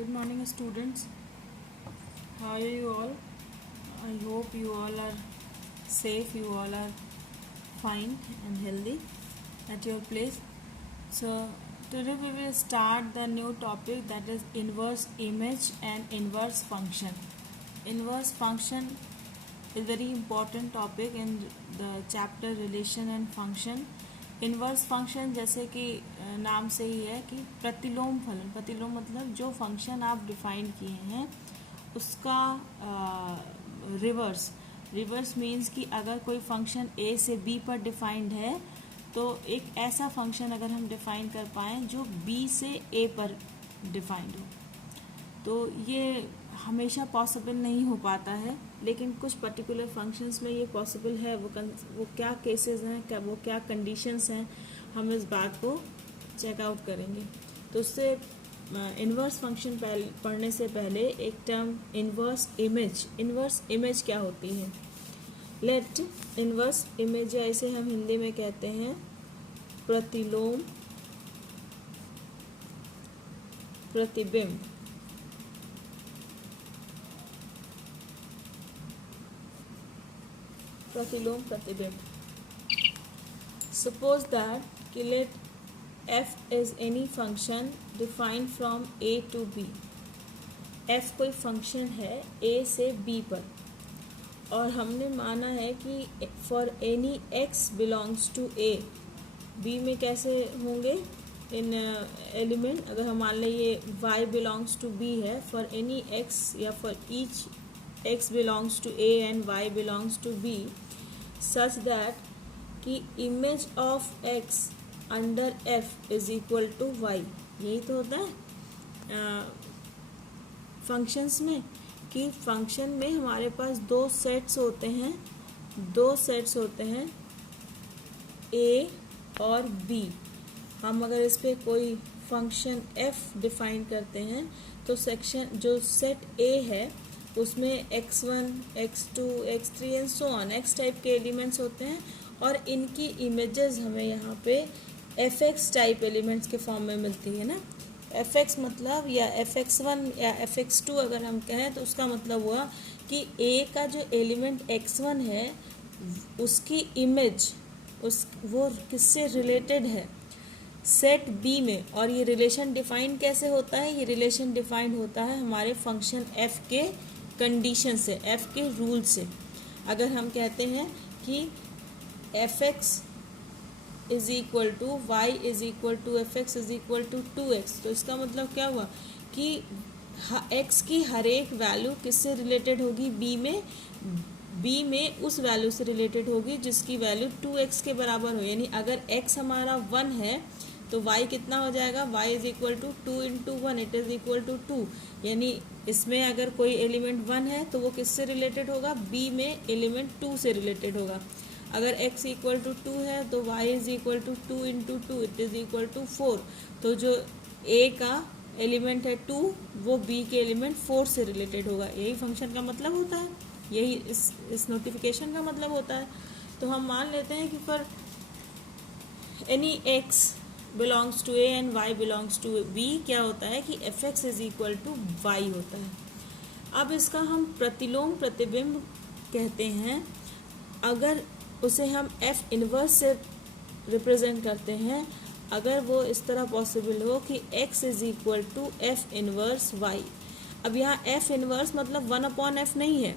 Good morning, students. How are you all? I hope you all are safe, you all are fine and healthy at your place. So, today we will start the new topic, that is inverse image and inverse function. Inverse function is very important topic in the chapter relation and function. Inverse function जैसे कि नाम से ही है कि प्रतिलोम फलन, प्रतिलोम मतलब जो फंक्शन आप डिफाइन किए हैं उसका रिवर्स। रिवर्स मीन्स कि अगर कोई फंक्शन ए से बी पर डिफाइंड है तो एक ऐसा फंक्शन अगर हम डिफाइन कर पाएँ जो बी से ए पर डिफाइंड हो, तो ये हमेशा पॉसिबल नहीं हो पाता है, लेकिन कुछ पर्टिकुलर फंक्शंस में ये पॉसिबल है। वो क्या केसेस हैं, क्या वो क्या कंडीशंस हैं, हम इस बात को चेक आउट करेंगे। तो उससे इन्वर्स फंक्शन पढ़ने से पहले एक term inverse image, inverse image क्या होती है। लेट इन्वर्स इमेज, ऐसे हम हिंदी में कहते हैं प्रतिलोम प्रतिबिंब। प्रतिलोम प्रतिबिंब। Suppose that कि let f is any function defined from a to b। f कोई फंक्शन है a से b पर, और हमने माना है कि for any x belongs to a, b में कैसे होंगे इन एलिमेंट। अगर हम मान लें ये y belongs to b है, for any x या for each x belongs to a and y belongs to b, such that कि image of x under f is equal to y। यही तो होता है फंक्शंस में, कि फंक्शन में हमारे पास दो सेट्स होते हैं a और b। हम अगर इस पर कोई फंक्शन f डिफाइन करते हैं तो सेक्शन जो सेट a है उसमें x1, x2, x3 and so on x type के एलिमेंट्स होते हैं, और इनकी इमेजेस हमें यहाँ पे fx टाइप एलिमेंट्स के फॉर्म में मिलती है ना। fx मतलब या fx1 या fx2 अगर हम कहें तो उसका मतलब हुआ कि a का जो एलिमेंट x1 है उसकी इमेज वो किससे रिलेटेड है, सेट b में। और ये रिलेशन डिफाइन कैसे होता है, ये रिलेशन डिफाइन होता है हमारे फंक्शन f के कंडीशन से, f के रूल से। अगर हम कहते हैं कि fx is equal to y is equal to fx is equal to 2x, तो इसका मतलब क्या हुआ कि x की हर एक वैल्यू किससे रिलेटेड होगी, b में उस वैल्यू से रिलेटेड होगी जिसकी वैल्यू 2x के बराबर हो। यानी अगर x हमारा 1 है तो y कितना हो जाएगा, y is equal to 2 into 1, it is equal to 2। यानी इसमें अगर कोई एलिमेंट 1 है तो वो किससे रिलेटेड होगा, b में एलिमेंट 2 से रिलेटेड होगा। अगर x इक्वल टू 2 है तो y is equal to 2 into 2, it is equal to 4। तो जो a का एलिमेंट है 2 वो b के एलिमेंट 4 से रिलेटेड होगा। यही फंक्शन का मतलब होता है, यही इस नोटिफिकेशन का मतलब होता है। तो हम मान लेते हैं कि for any x belongs to a and y belongs to b क्या होता है कि fx is equal to y होता है। अब इसका हम प्रतिलोम प्रतिबिंब कहते हैं अगर उसे हम f इन्वर्स से रिप्रेजेंट करते हैं, अगर वो इस तरह पॉसिबल हो कि x is equal to f inverse y। अब यहाँ f इन्वर्स मतलब 1/f नहीं है,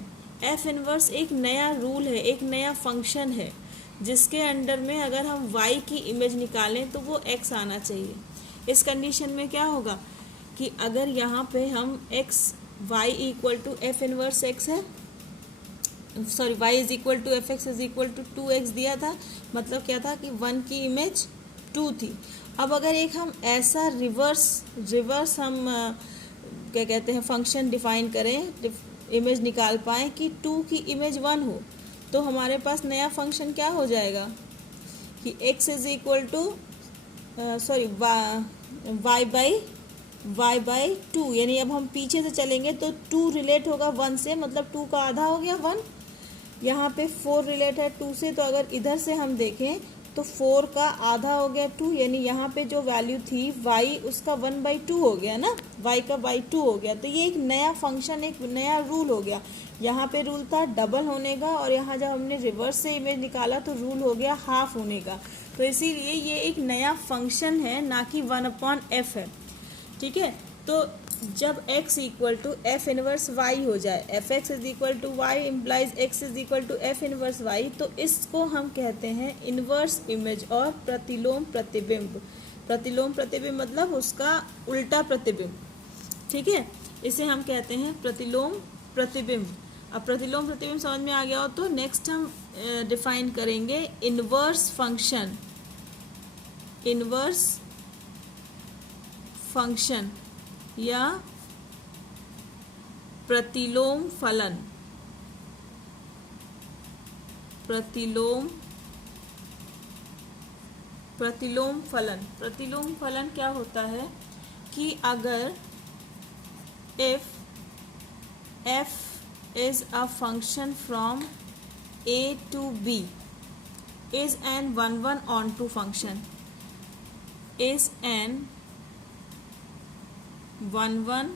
f इन्वर्स एक नया रूल है, एक नया फंक्शन है जिसके अंडर में अगर हम y की इमेज निकालें तो वो x आना चाहिए। इस कंडीशन में क्या होगा कि अगर यहाँ पे हम y equal to f inverse x है, sorry y is equal to fx is equal to 2x दिया था, मतलब क्या था कि 1 की इमेज 2 थी। अब अगर एक हम ऐसा रिवर्स हम क्या कहते हैं फंक्शन डिफाइन करें, इमेज निकाल पाएँ कि 2 की इमेज 1 हो, तो हमारे पास नया फंक्शन क्या हो जाएगा कि x is equal to sorry y by 2। यानी अब हम पीछे से चलेंगे तो 2 रिलेट होगा 1 से, मतलब 2 का आधा हो गया 1। यहाँ पे 4 रिलेट है 2 से, तो अगर इधर से हम देखें तो 4 का आधा हो गया 2, यानी यहाँ पे जो वैल्यू थी y उसका 1/2 हो गया ना, y का बाई 2 हो गया। तो ये एक नया फंक्शन, एक नया रूल हो गया। यहाँ पे रूल था डबल होने का, और यहाँ जब हमने रिवर्स से इमेज निकाला तो रूल हो गया हाफ होने का। तो इसीलिए ये एक नया फंक्शन है, ना कि 1/f है। ठीक है, तो जब x equal to f inverse y हो जाए, f x is equal to y implies x is equal to f inverse y, तो इसको हम कहते हैं इनवर्स इमेज और प्रतिलोम प्रतिबिंब। प्रतिलोम प्रतिबिंब मतलब उसका उल्टा प्रतिबिंब। ठीक है, इसे हम कहते हैं प्रतिलोम प्रतिबिंब। अब प्रतिलोम प्रतिबिंब समझ में आ गया हो तो नेक्स्ट हम डिफाइन करेंगे इनवर्स फंक्शन। इनवर्स फंक्शन या प्रतिलोम फलन। प्रतिलोम फलन। प्रतिलोम फलन क्या होता है कि अगर if f is a function from a to b is an 1/1 onto function, is an 1/1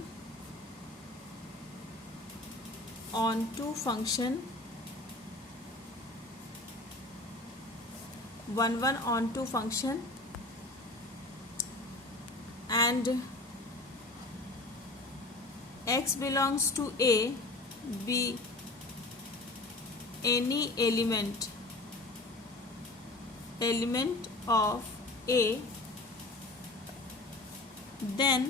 onto function, 1/1 onto function, and x belongs to a, be any element of a, then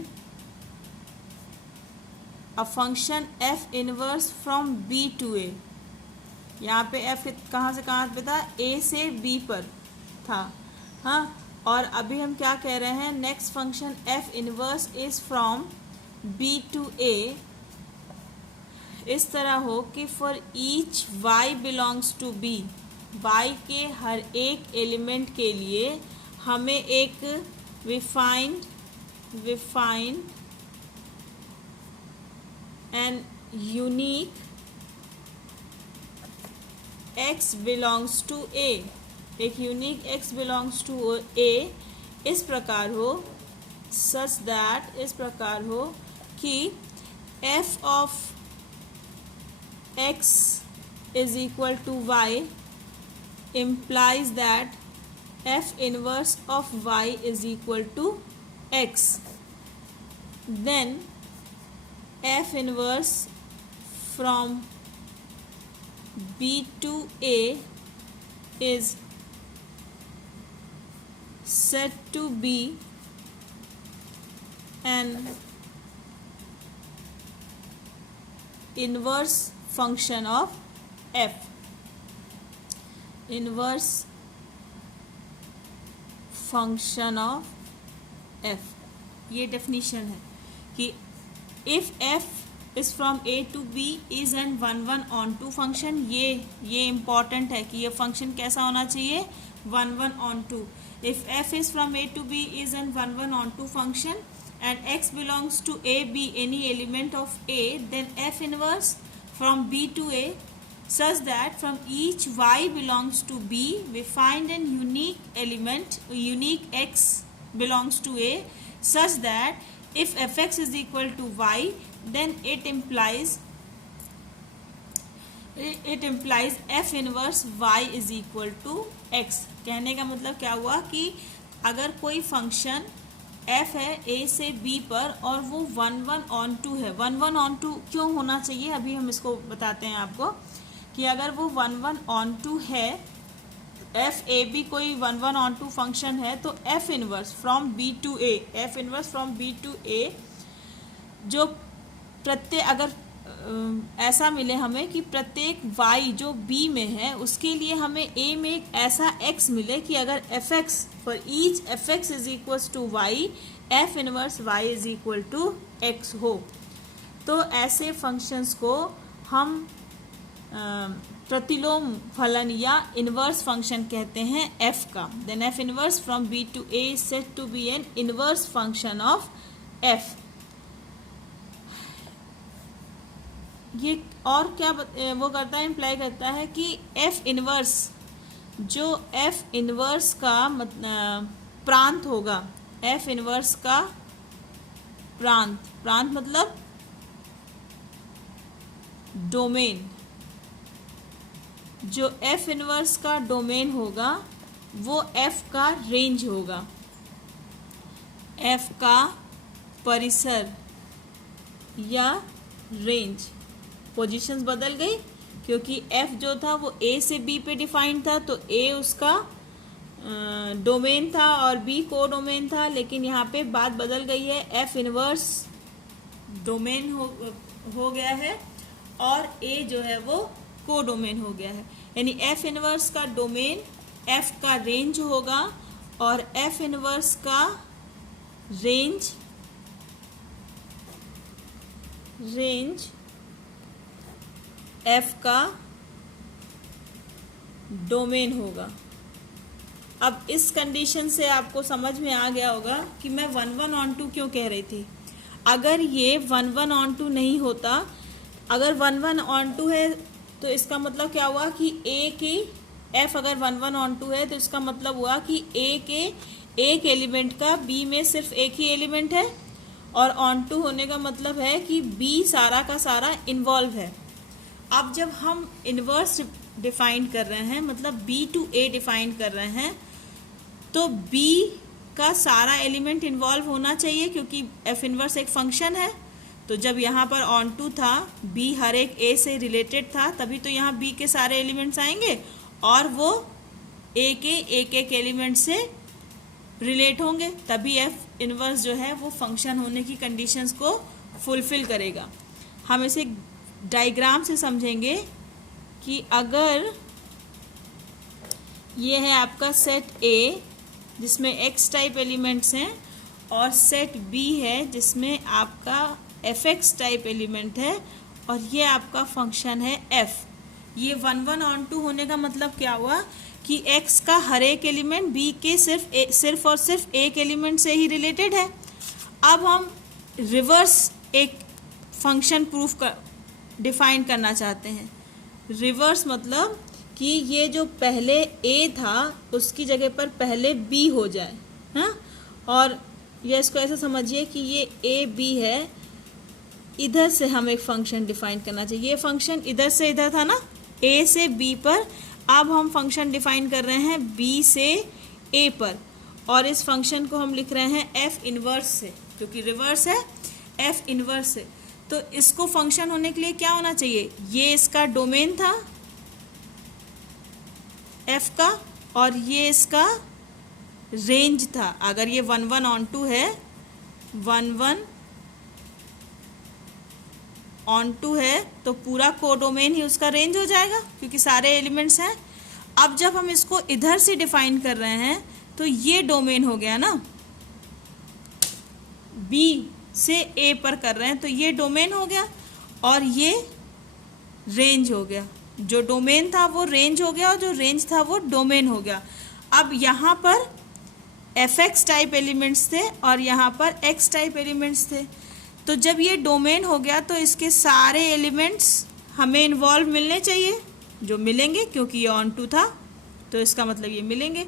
a function f inverse from b to a। यहाँ पे f कहाँ से कहाँ पे था, a से b पर था। हाँ, और अभी हम क्या कह रहे हैं, next function f inverse is from b to a इस तरह हो कि for each y belongs to b, y के हर एक एलिमेंट के लिए हमें एक we find and unique x belongs to a, एक unique x belongs to a इस प्रकार हो, सच दैट, इस प्रकार हो कि f of x is equal to y implies that f inverse of y is equal to x, then f inverse from b to a is said to be an inverse function of f। inverse function of f, ये definition है कि if f is from a to b is an 1/1 onto function। ये important है कि ये function कैसा होना चाहिए, 1/1 onto। if f is from a to b is an 1/1 onto function and x belongs to a, be any element of a, then f inverse from b to a such that from each y belongs to b we find an unique element, unique x belongs to a, such that if fx is equal to y then it implies f inverse y is equal to x। कहने का मतलब क्या हुआ कि अगर कोई function f है a से b पर और वो 1/1 onto है, 1/1 onto क्यों होना चाहिए, अभी हम इसको बताते हैं आपको कि अगर वो 1/1 onto है, f a b कोई 1/1 onto फंक्शन है, तो f inverse from b to a, f inverse from b to a जो प्रत्येक, अगर ऐसा मिले हमें कि प्रत्येक y जो b में है उसके लिए हमें a में एक ऐसा x मिले कि अगर fx for each fx is equal to y, f inverse y is equal to x हो, तो ऐसे फंक्शंस को हम प्रतिलोम फलन या इनवर्स फंक्शन कहते हैं f का। Then f inverse from b to a is said to be an inverse function of f। ये और क्या वो करता है, इम्प्लाई करता है कि f इनवर्स जो एफ इनवर्स का प्रांत होगा, एफ इनवर्स का प्रांत, प्रांत मतलब डोमेन, जो एफ इनवर्स का डोमेन होगा वो एफ का रेंज होगा, एफ का परिसर या रेंज। पोजीशंस बदल गई क्योंकि एफ जो था वो ए से बी पे डिफाइंड था, तो ए उसका डोमेन था और बी को डोमेन था, लेकिन यहाँ पे बात बदल गई है, एफ इनवर्स डोमेन हो गया है और ए जो है वो को डोमेन हो गया है। यानी एफ इनवर्स का डोमेन एफ का रेंज होगा और एफ इनवर्स का रेंज एफ का डोमेन होगा। अब इस कंडीशन से आपको समझ में आ गया होगा कि मैं 1/1 क्यों कह रही थी। अगर ये 1/2 नहीं होता, अगर 1/2 है तो इसका मतलब क्या हुआ कि ए की एफ अगर 1/2 है तो इसका मतलब हुआ कि ए के एक एलिमेंट का बी में सिर्फ एक ही एलिमेंट है, और ऑन टू होने का मतलब है कि बी सारा का सारा इन्वॉल्व है। अब जब हम इन्वर्स डिफाइन कर रहे हैं, मतलब बी टू ए डिफाइन कर रहे हैं, तो बी का सारा एलिमेंट इन्वॉल्व होना चाहिए क्योंकि एफ इनवर्स एक फंक्शन है। तो जब यहाँ पर ऑन टू था, बी हर एक ए से रिलेटेड था, तभी तो यहाँ बी के सारे एलिमेंट्स आएंगे और वो ए के एक एलिमेंट से रिलेट होंगे, तभी एफ इनवर्स जो है वो फंक्शन होने की कंडीशंस को फुलफिल करेगा। हम इसे डायग्राम से समझेंगे कि अगर ये है आपका सेट ए जिसमें एक्स टाइप एलिमेंट्स हैं और सेट बी है जिसमें आपका एफ एक्स टाइप एलिमेंट है और ये आपका फंक्शन है एफ। ये 1/2 होने का मतलब क्या हुआ कि x का हर एक एलिमेंट b के सिर्फ और सिर्फ एक एलिमेंट से ही रिलेटेड है। अब हम रिवर्स एक फंक्शन डिफाइन करना चाहते हैं। रिवर्स मतलब कि ये जो पहले a था उसकी जगह पर पहले b हो जाए, हाँ। और ये इसको ऐसा समझिए कि ये a b है, इधर से हम एक फंक्शन डिफाइन करना चाहिए। ये फंक्शन इधर से इधर था ना, a से b पर, अब हम फंक्शन डिफाइन कर रहे हैं b से a पर, और इस फंक्शन को हम लिख रहे हैं f इनवर्स से, क्योंकि रिवर्स है f इनवर्स से। तो इसको फंक्शन होने के लिए क्या होना चाहिए, ये इसका डोमेन था f का और ये इसका रेंज था। अगर ये 1/2 है, 1/2 है तो पूरा कोडोमेन ही उसका रेंज हो जाएगा क्योंकि सारे एलिमेंट्स हैं। अब जब हम इसको इधर से डिफाइन कर रहे हैं तो ये डोमेन हो गया ना, B से A पर कर रहे हैं तो ये डोमेन हो गया और ये रेंज हो गया। जो डोमेन था वो रेंज हो गया और जो रेंज था वो डोमेन हो गया। अब यहाँ पर fx टाइप एलिमेंट्स थे और यहाँ पर x टाइप एलिमेंट्स थे, तो जब ये डोमेन हो गया तो इसके सारे एलिमेंट्स हमें इन्वॉल्व मिलने चाहिए, जो मिलेंगे क्योंकि ये ऑन टू था तो इसका मतलब ये मिलेंगे।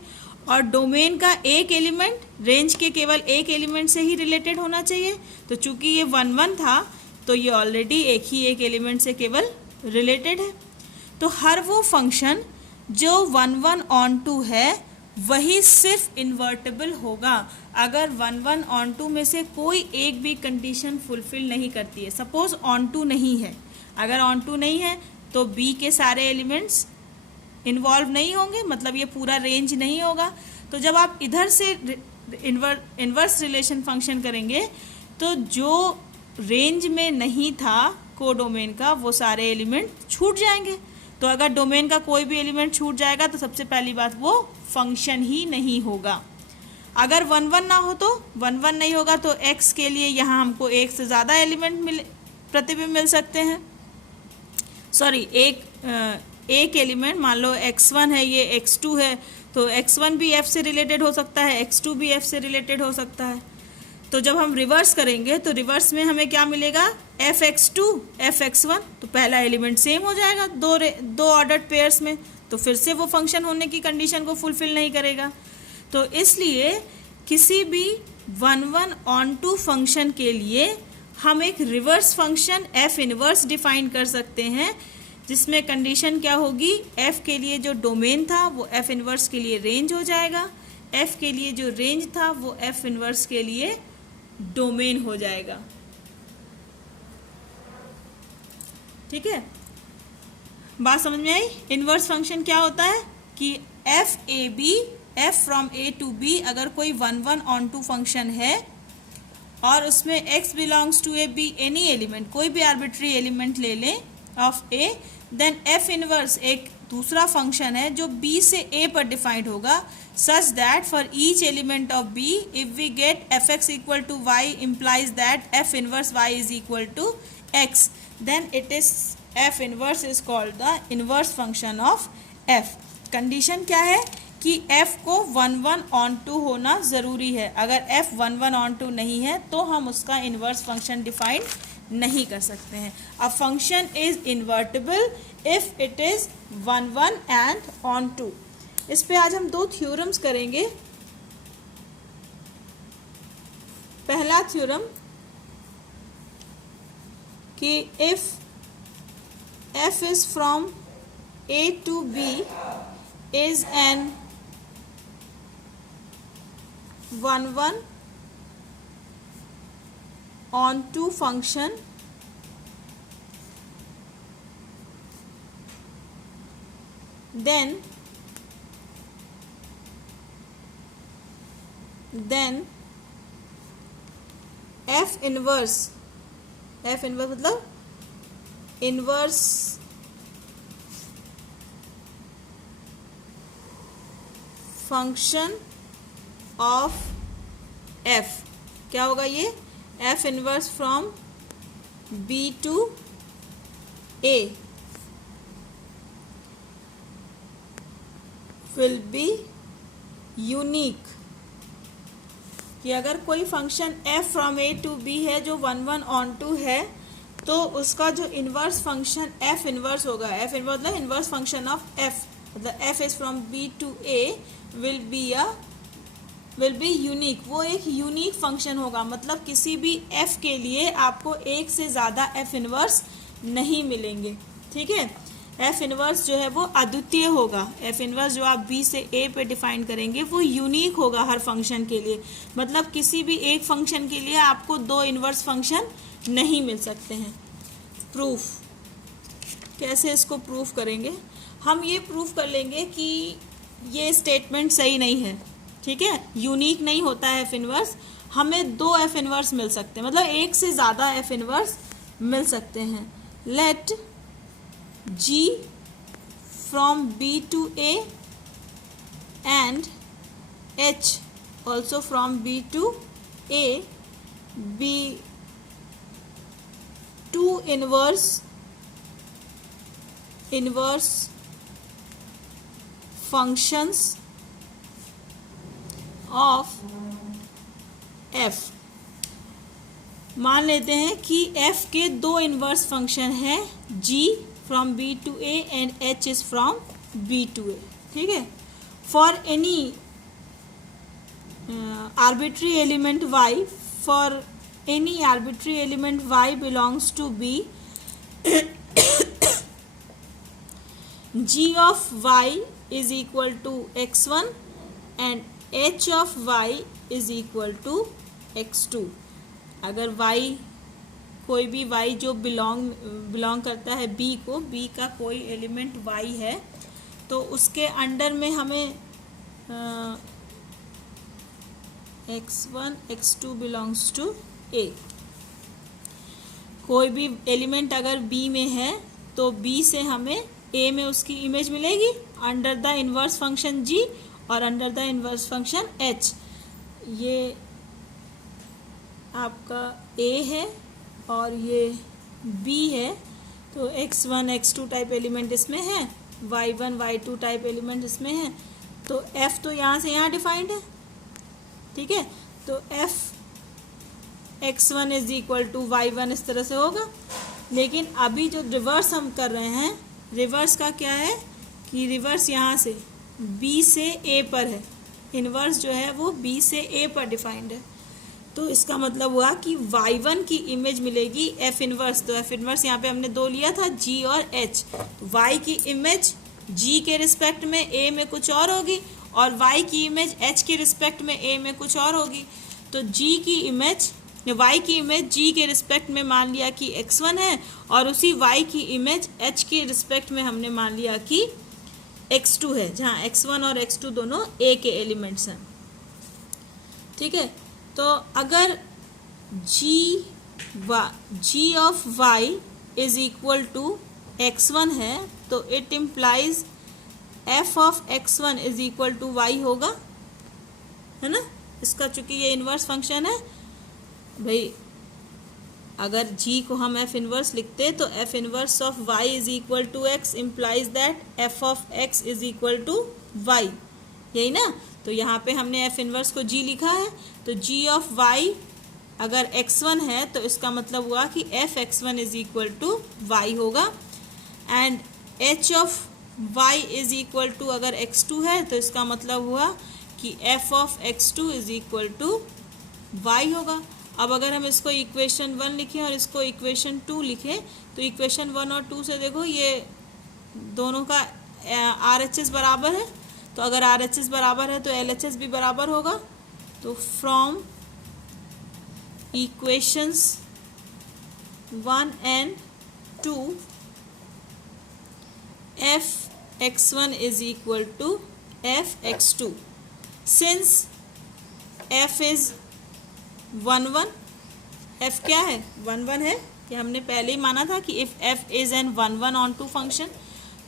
और डोमेन का एक एलिमेंट रेंज के केवल एक एलिमेंट से ही रिलेटेड होना चाहिए, तो चूंकि ये 1/1 था तो ये ऑलरेडी एक एलिमेंट से केवल रिलेटेड है। तो हर वो फंक्शन जो 1/1 है वही सिर्फ इन्वर्टेबल होगा अगर 1/2 में से कोई एक भी कंडीशन फुलफिल नहीं करती है। सपोज ऑन टू नहीं है, अगर ऑन टू नहीं है तो बी के सारे एलिमेंट्स इन्वॉल्व नहीं होंगे, मतलब ये पूरा रेंज नहीं होगा। तो जब आप इधर से इन्वर्स रिलेशन फंक्शन करेंगे तो जो रेंज में नहीं था कोडोमेन का वो सारे एलिमेंट छूट जाएंगे। तो अगर डोमेन का कोई भी एलिमेंट छूट जाएगा तो सबसे पहली बात वो फंक्शन ही नहीं होगा। अगर 1/1 ना हो तो 1/1 नहीं होगा तो x के लिए यहाँ हमको एक से ज़्यादा एलिमेंट प्रतिबिंब मिल सकते हैं। सॉरी, एक एलिमेंट, मान लो x1 है, ये x2 है, तो x1 भी f से रिलेटेड हो सकता है, x2 भी f से रिलेटेड हो सकता है। तो जब हम रिवर्स करेंगे तो रिवर्स में हमें क्या मिलेगा, fx2 fx1, तो पहला एलिमेंट सेम हो जाएगा दो ऑर्डर्ड पेयर्स में, तो फिर से वो फंक्शन होने की कंडीशन को फुलफिल नहीं करेगा। तो इसलिए किसी भी 1 ऑन टू फंक्शन के लिए हम एक reverse function F inverse define कर सकते हैं, जिसमें कंडीशन क्या होगी, एफ के लिए जो डोमेन था वो एफ इनवर्स के लिए रेंज हो जाएगा, एफ के लिए जो रेंज था वो एफ इनवर्स के लिए डोमेन हो जाएगा। ठीक है, बात समझ में आई। इनवर्स फंक्शन क्या होता है कि f a b, f from a to b, अगर कोई 1 ऑन टू फंक्शन है और उसमें x belongs to a B any element, कोई भी आर्बिट्री एलिमेंट ले लें of a, then f inverse एक दूसरा फंक्शन है जो b से a पर डिफाइंड होगा, such that for each element of b if we get f x equal to y implies that f inverse y is equal to x, then it is f inverse is called the inverse function of f। Condition क्या है कि f को 1 on to होना ज़रूरी है। अगर f 1 on to नहीं है तो हम उसका इन्वर्स फंक्शन डिफाइन नहीं कर सकते हैं। A function is invertible if it is 1 and onto. इस पे आज हम 2 थ्योरम्स करेंगे। पहला थ्योरम कि if f is from a to b is an 1 on to function, then f inverse मतलब इनवर्स फंक्शन ऑफ f क्या होगा, ये f inverse from b to a will be unique. कि अगर कोई function f from a to b है जो 1 onto है, तो उसका जो इनवर्स फंक्शन f इनवर्स होगा, f इनवर्स मतलब इनवर्स फंक्शन ऑफ f, मतलब f is from b to a will be unique. वो एक यूनिक फंक्शन होगा, मतलब किसी भी f के लिए आपको एक से ज़्यादा f इनवर्स नहीं मिलेंगे। ठीक है, f इनवर्स जो है वो अद्वितीय होगा। f इनवर्स जो आप b से a पे डिफाइन करेंगे वो यूनिक होगा हर फंक्शन के लिए, मतलब किसी भी एक फंक्शन के लिए आपको 2 इनवर्स फंक्शन नहीं मिल सकते हैं। प्रूफ कैसे इसको प्रूफ करेंगे, हम ये प्रूफ कर लेंगे कि ये स्टेटमेंट सही नहीं है। ठीक है, यूनिक नहीं होता है एफ इनवर्स, हमें 2 एफ इनवर्स मिल सकते हैं, मतलब एक से ज़्यादा एफ इनवर्स मिल सकते हैं। Let g from b to a and h also from b to a be 2 inverse functions of f। मान लेते हैं कि f के 2 इनवर्स फंक्शन हैं, g from b to a and h is from b to a। ठीक है, for any arbitrary element y, for any arbitrary element y belongs to b, g of y is equal to x1 and h of y is equal to x2। अगर y कोई भी y जो belong करता है b को, b का कोई element y है, तो उसके अंडर में हमें x1 x2 belongs to a। कोई भी एलिमेंट अगर b में है तो b से हमें a में उसकी इमेज मिलेगी under the inverse function g और under the inverse function h। ये आपका a है और ये b है, तो x1 x2 टाइप एलिमेंट इसमें है, y1 y2 टाइप एलिमेंट इसमें है, तो f तो यहाँ से यहाँ डिफाइंड है। ठीक है, तो f x1 is equal to y1 इस तरह से होगा। लेकिन अभी जो रिवर्स हम कर रहे हैं, रिवर्स का क्या है कि रिवर्स यहाँ से बी से ए पर है, इन्वर्स जो है वो बी से ए पर डिफाइंड है, तो इसका मतलब हुआ कि y1 की इमेज मिलेगी एफ इन्वर्स। तो एफ इन्वर्स यहाँ पे हमने दो लिया था, g और h। तो y की इमेज g के रिस्पेक्ट में a में कुछ और होगी और y की इमेज h के रिस्पेक्ट में a में कुछ और होगी। तो g की इमेज y की इमेज g के रिस्पेक्ट में मान लिया कि x1 है और उसी y की इमेज h के रिस्पेक्ट में हमने मान लिया कि x2 है, जहाँ x1 और x2 दोनों a के एलिमेंट्स हैं। ठीक है, तो अगर g of y is equal to x1 है तो it implies f of x1 is equal to y होगा, है ना। इसका चूंकि ये इन्वर्स फंक्शन है भाई, अगर g को हम f इन्वर्स लिखते तो f inverse of y is equal to x implies that f of x is equal to y, यही ना। तो यहाँ पे हमने f इन्वर्स को g लिखा है, तो g ऑफ y अगर x1 है तो इसका मतलब हुआ कि f x1 is equal to y होगा, and h of y is equal to अगर x2 है तो इसका मतलब हुआ कि f of x2 is equal to y होगा। अब अगर हम इसको इक्वेशन 1 लिखें और इसको इक्वेशन 2 लिखें तो इक्वेशन 1 और 2 से देखो ये दोनों का RHS बराबर है, तो अगर RHS बराबर है तो LHS भी बराबर होगा। तो from equations 1 and 2 f x1 is equal to f x2, since f is 1 1, f क्या है 1 1 है, कि हमने पहले ही माना था कि if f is an 1 1 onto function,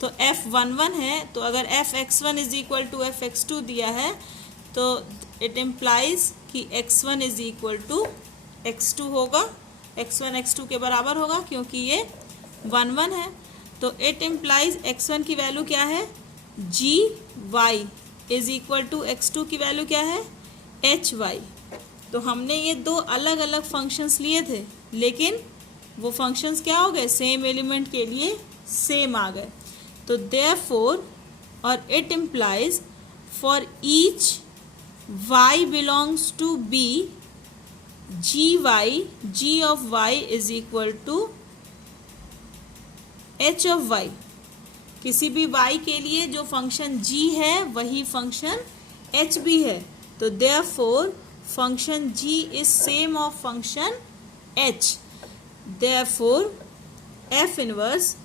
तो f 1 1 है, तो अगर f x1 is equal to f x2 दिया है तो it implies कि x1 is equal to x2 होगा, x1 x2 के बराबर होगा क्योंकि ये 1 1 है। तो इट इम्प्लाइज x1 की वैल्यू क्या है gy is equal to x2 की वैल्यू क्या है hy। तो हमने ये दो अलग अलग फंक्शंस लिए थे, लेकिन वो फंक्शंस क्या हो गए, सेम एलिमेंट के लिए सेम आ गए। तो देयरफॉर और it implies for each y belongs to b g of y is equal to h of y। किसी भी y के लिए जो फंक्शन g है वही फंक्शन h भी है, तो therefore function g is same of function h, therefore f inverse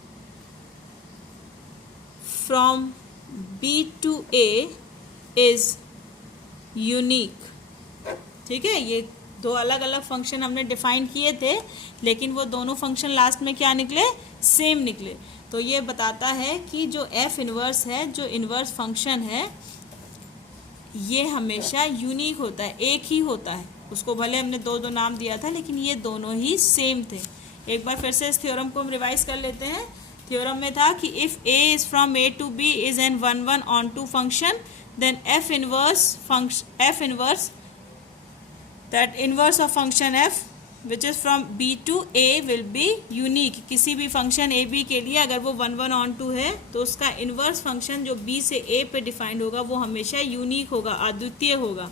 from b to a is unique. ठीक है, ये दो अलग अलग फंक्शन हमने डिफाइन किए थे, लेकिन वो दोनों फंक्शन लास्ट में क्या निकले, सेम निकले। तो ये बताता है कि जो f इन्वर्स है, जो इन्वर्स फंक्शन है, ये हमेशा यूनिक होता है, एक ही होता है। उसको भले हमने दो दो नाम दिया था लेकिन ये दोनों ही सेम थे। एक बार फिर से इस थ्योरम को हम रिवाइज कर लेते हैं। थ्योरम में था कि if a is from a to b is an 1 1 onto function, then f inverse that inverse of function f which is from b to a will be unique। किसी भी function a b के लिए अगर वो 1 1 on 2 है तो उसका inverse function जो b से a पे डिफाइंड होगा वो हमेशा यूनिक होगा, अद्वितीय होगा।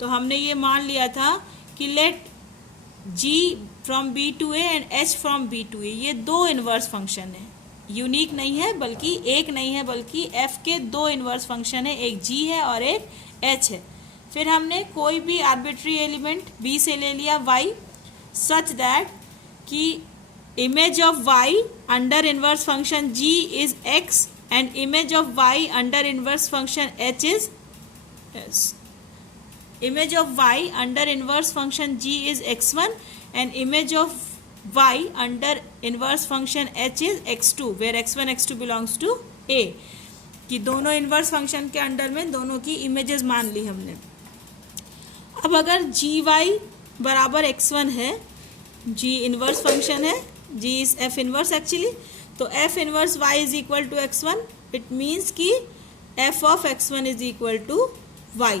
तो हमने ये मान लिया था कि let g from b to a and h from b to a, ये दो इन्वर्स फंक्शन है, यूनिक नहीं है, बल्कि एक नहीं है, बल्कि f के दो इन्वर्स फंक्शन है, एक g है और एक h है। फिर हमने कोई भी आर्बिट्री एलिमेंट b से ले लिया y, सच दैट कि image of y under inverse function g is x and image of y under inverse function h is s। Image of y under inverse function g is x1 and image of y under inverse function h is x2 where x1 x2 belongs to a। कि दोनों inverse function के under में दोनों की images मान ली हमने। अब अगर जी वाई बराबर x1 है, g इन्वर्स फंक्शन है, g is f inverse actually, तो f inverse y is equal to x1, it means कि f of x1 is equal to y।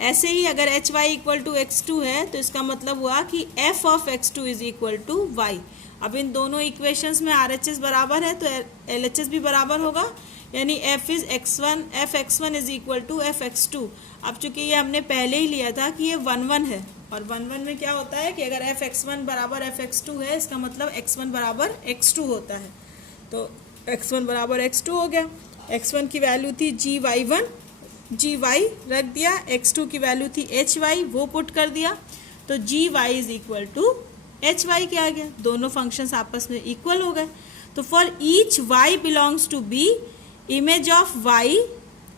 ऐसे ही अगर h y equal to x2 है तो इसका मतलब हुआ कि f of x2 is equal to y। अब इन दोनों इक्वेशंस में RHS बराबर है तो LHS भी बराबर होगा, यानी f is x1, f x1 is equal to f x2। अब चूंकि ये हमने पहले ही लिया था कि ये 1 1 है, और 1 1 में क्या होता है कि अगर एफ x1 बराबर एफ x2 है, इसका मतलब x1 बराबर x2 होता है। तो x1 बराबर x2 हो गया। x1 की वैल्यू थी gy1, gy रख दिया, x2 की वैल्यू थी hy, वो पुट कर दिया, तो gy is equal to hy क्या आ गया, दोनों फंक्शंस आपस में इक्वल हो गए। तो for each y belongs to b, image of y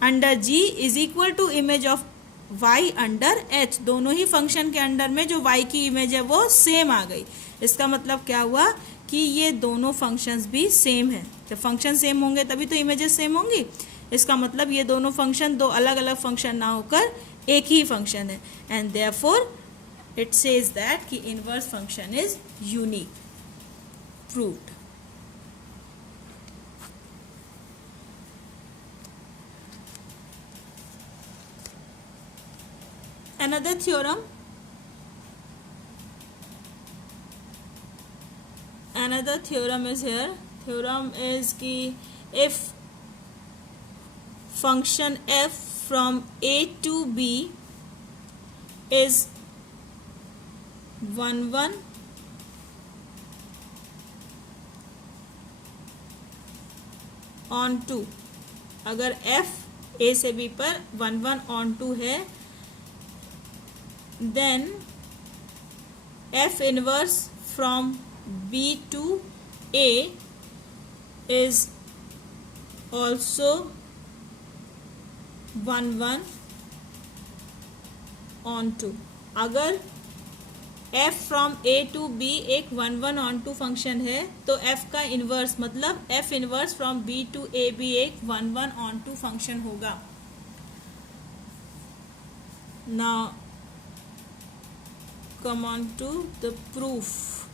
under g is equal to image of y under h। दोनों ही फंक्शन के अंडर में जो y की इमेज है वो सेम आ गई। इसका मतलब क्या हुआ कि ये दोनों फंक्शंस भी सेम है। जब फंक्शन सेम होंगे तभी तो इमेजेस सेम होंगी। इसका मतलब ये दोनों फंक्शन दो अलग अलग फंक्शन ना होकर एक ही फंक्शन है, and therefore it says that कि inverse function is unique, proved. Another theorem is here. Theorem is कि if function f from a to b is 1 1 on 2, अगर f a से b पर 1 1 on 2 है, then f inverse from b to a is also 1 1 on 2। अगर f from a to b एक 1 1 on 2 function है, तो f का inverse मतलब f inverse from b to a भी एक 1 1 on 2 फंक्शन होगा। Now come on to the proof.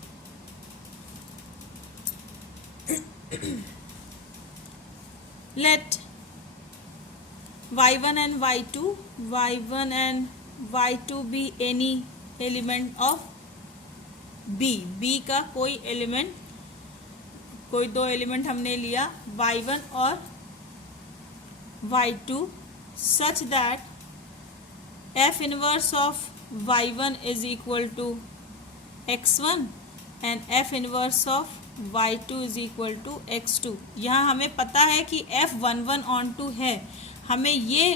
Let y1 and y2 be any element of b। b का कोई एलिमेंट, कोई दो एलिमेंट हमने लिया y1 और y2, such that f inverse of y1 is equal to x1 and f inverse of y2 is equal to x2। यहाँ हमें पता है कि f 1 1 on 2 है, हमें ये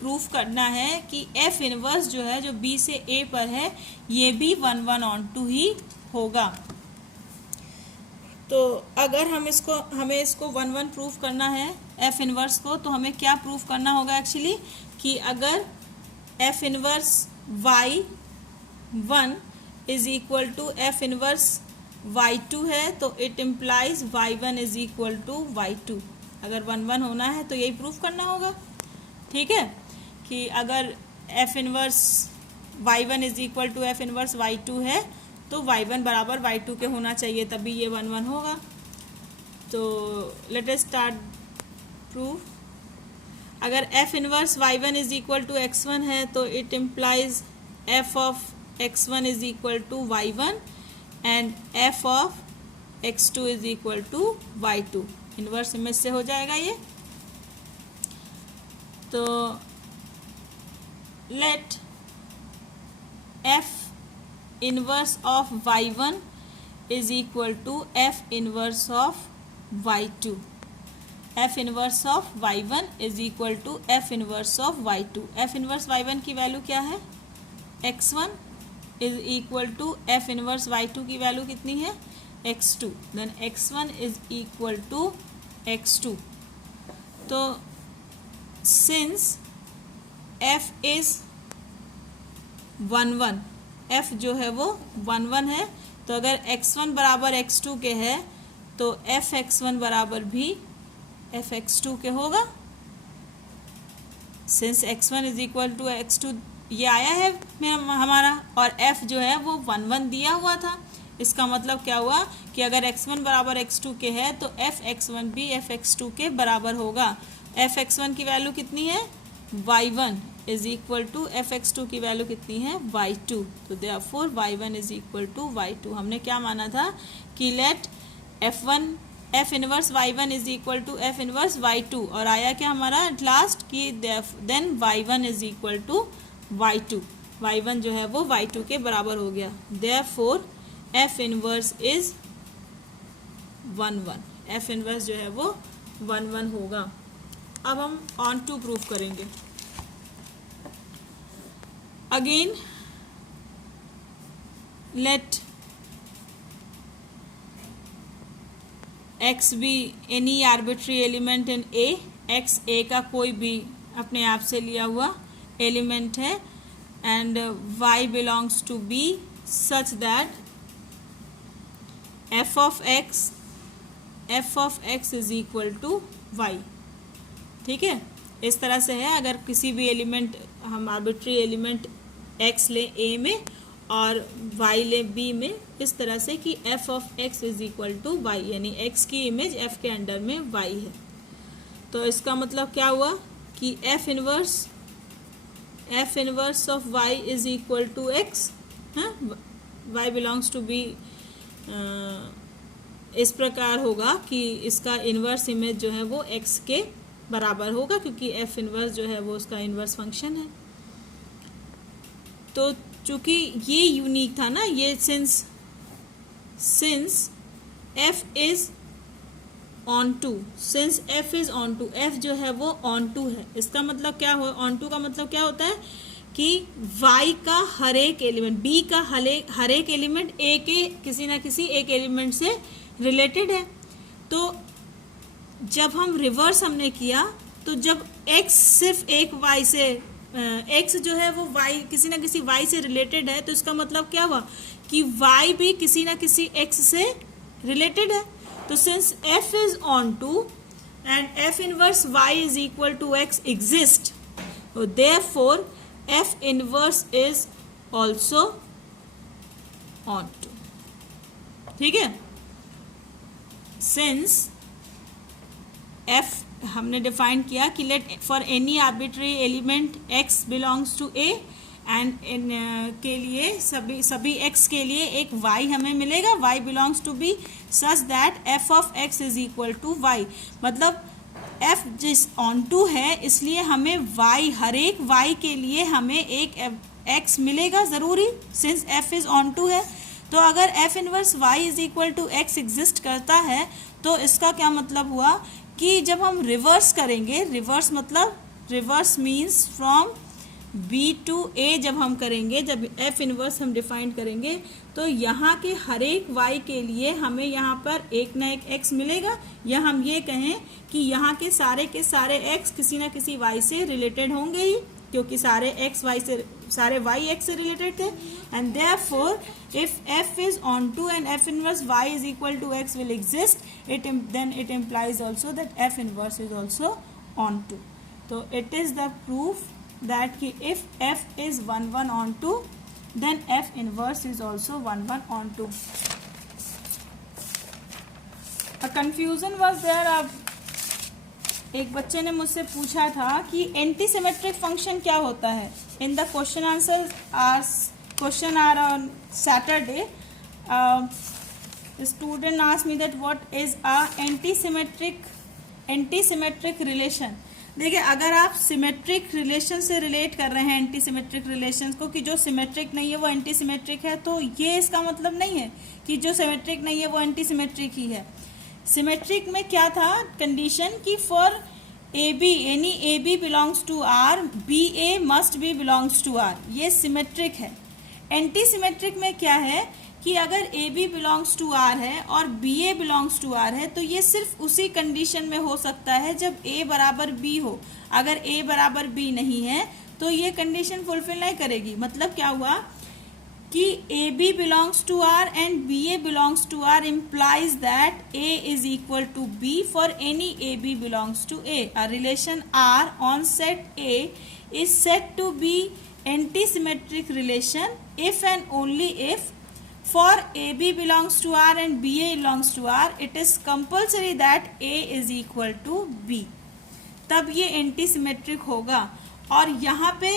प्रूफ करना है कि f इनवर्स जो है जो b से a पर है ये भी 1 1 on 2 ही होगा। तो अगर हमें इसको 1 1 प्रूफ करना है f इनवर्स को, तो हमें क्या प्रूफ करना होगा एक्चुअली कि अगर f inverse y1 is equal to f inverse y2 है, तो it implies y1 is equal to y2। अगर 1 1 होना है तो यही प्रूफ करना होगा, ठीक है, कि अगर f inverse y1 is equal to f inverse y2 है तो y1 बराबर y2 के होना चाहिए, तभी ये 1 1 होगा। तो लेट अस स्टार्ट प्रूफ। अगर f inverse y1 is equal to x1 है तो it implies f of x1 is equal to y1 and f of x2 is equal to y2। Inverse image से हो जाएगा ये। तो let f inverse of y1 is equal to f inverse of y2। f inverse of y1 is equal to f inverse of y2। f inverse y1 की value क्या है, x1 is equal to f inverse y2 की value कितनी है, x2। Then x1 is equal to x2। तो since f is 1 1, f जो है वो 1 1 है, तो अगर x1 बराबर x2 के है तो f x1 बराबर भी f x2 के होगा। Since x1 is equal to x2 ये आया है हमारा, और f जो है वो 1 1 दिया हुआ था। इसका मतलब क्या हुआ कि अगर x1 बराबर x2 के है तो f x1 भी f x2 के बराबर होगा। f x1 की वैल्यू कितनी है, y1 is equal to f x2 की वैल्यू कितनी है, y2। तो therefore y1 is equal to y2। हमने क्या माना था कि let f1 f inverse y1 is equal to f inverse y2, और आया क्या हमारा एट लास्ट कि then y1 is equal to y2, y1 जो है वो y2 के बराबर हो गया, therefore F inverse is 1 1, F inverse जो है वो 1 1 होगा। अब हम ऑन टू प्रूफ करेंगे। Again let x be any arbitrary element in A, x A का कोई भी अपने आप से लिया हुआ एलिमेंट है, and y belongs to B such that f of x is equal to y। ठीक है, इस तरह से है। अगर किसी भी एलिमेंट हम आर्बिट्री एलिमेंट x ले A में और y ले b में, इस तरह से कि f of x is equal to y, यानी x की इमेज f के अंडर में y है। तो इसका मतलब क्या हुआ कि f inverse of y is equal to x, y belongs to b इस प्रकार होगा कि इसका इनवर्स इमेज जो है वो x के बराबर होगा, क्योंकि f इनवर्स जो है वो उसका इनवर्स फंक्शन है। तो चूंकि ये यूनिक था ना, ये since f is onto, since f is onto, f जो है वो ऑन टू है, इसका मतलब क्या हो, ऑन टू का मतलब क्या होता है कि y का हर एक एलिमेंट, b का हर एक एलिमेंट a के किसी ना किसी एक एलिमेंट से रिलेटेड है। तो जब हम रिवर्स हमने किया, तो जब x सिर्फ एक y से x जो है वो y किसी ना किसी y से रिलेटेड है, तो इसका मतलब क्या हुआ कि y भी किसी ना किसी x से रिलेटेड है। तो since f is onto and f inverse y is equal to x exist, therefore f inverse is also onto. ठीक है, सिंस f हमने डिफाइन किया कि let for any arbitrary element x belongs to a, and के लिए सभी x के लिए एक y हमें मिलेगा, y belongs to b such that f of x is equal to y। मतलब f जिस ऑन टू है, इसलिए हमें y, हर एक y के लिए हमें एक x मिलेगा ज़रूरी, since f is onto है। तो अगर f inverse y is equal to x exist करता है, तो इसका क्या मतलब हुआ कि जब हम रिवर्स करेंगे, रिवर्स मतलब reverse means from b to a जब हम करेंगे, जब f इनवर्स हम डिफाइन करेंगे, तो यहाँ के हर एक y के लिए हमें यहाँ पर एक ना एक x मिलेगा, या हम ये कहें कि यहाँ के सारे x किसी ना किसी y से रिलेटेड होंगे ही, क्योंकि सारे y x से रिलेटेड थे। And therefore if f is onto and f inverse y is equal to x will exist, then it implies also that f inverse is also on to. तो it is the proof that if f is 1 1 on to, then f inverse is also 1 1 on to. A confusion was there। अब एक बच्चे ने मुझसे पूछा था कि anti symmetric function क्या होता है। In the question are on Saturday, student asked me that what is a anti-symmetric relation। देखिए, अगर आप सिमेट्रिक रिलेशन से रिलेट कर रहे हैं एंटी सिमेट्रिक रिलेशन को, कि जो सिमेट्रिक नहीं है वो एंटी सिमेट्रिक है, तो ये इसका मतलब नहीं है कि जो सिमेट्रिक नहीं है वो एंटी सिमेट्रिक ही है। सिमेट्रिक में क्या था कंडीशन कि for A B, any A B belongs to R, B A must be belongs to R, ये सिमेट्रिक है। एंटी सिमेट्रिक में क्या है कि अगर A B belongs to R है और B A belongs to R है, तो ये सिर्फ उसी कंडीशन में हो सकता है जब ए बराबर बी हो। अगर ए बराबर बी नहीं है तो ये कंडीशन फुलफिल नहीं करेगी। मतलब क्या हुआ कि A B belongs to R and B A belongs to R implies that A is equal to B for any A B belongs to A. A relation R on set A is said to be anti-symmetric relation if and only if for AB belongs to R and BA belongs to R, it is compulsory that A is equal to B, तब ये anti symmetric होगा। और यहाँ पे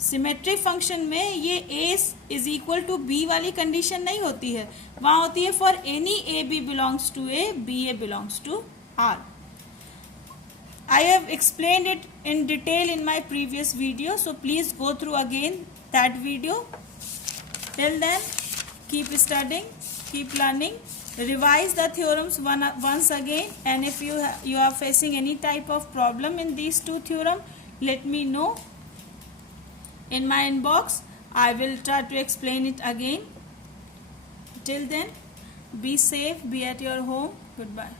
symmetric function में ये a is equal to b वाली condition नहीं होती है, वहाँ होती है for any a b belongs to a, b a belongs to r. I have explained it in detail in my previous video, so please go through again that video. Till then, keep studying, keep learning, revise the theorems once again, and if you are facing any type of problem in these two theorems, let me know in my inbox. I will try to explain it again. Till then, be safe, be at your home. Goodbye.